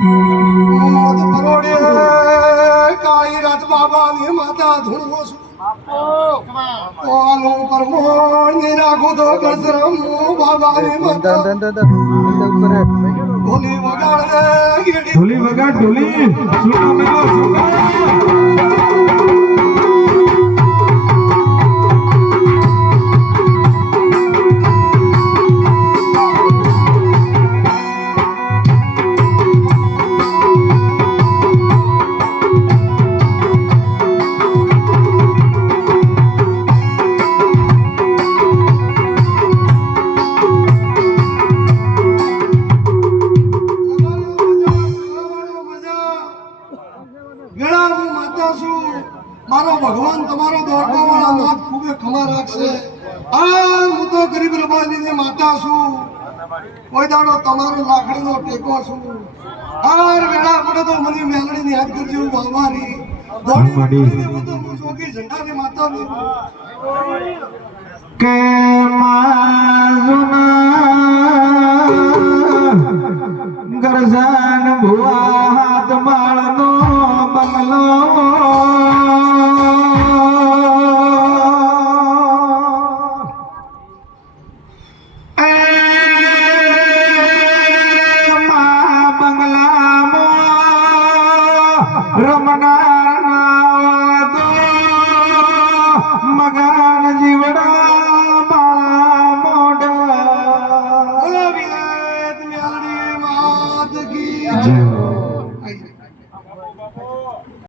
મોત પરોડે કાળી રાત બાબાની માતા ધૂણવો છું તો આનું પરમોણ ની રાખું તો કરસરમ બાબાની માતા ઢોલી વગાડ ગેડી ઢોલી વગાડ ઢોલી સુનો મેલો સુનો મારો ભગવાન તમારો દોરકા વાળા નાથ ખૂબે ખમા રાખશે આ હું તો ગરીબ રબાની માતા છું કોઈ દાડો તમારો લાકડીનો ટેકો છું હાર વેળા પડે તો મને મેલડીની યાદ કરજો બાવાની દોડી બધો હું જોગી ઝંડાની માતાની કે માઝુના ગરજાન ભુવા હાથ માળનો બંગલો રમનાર ના મગા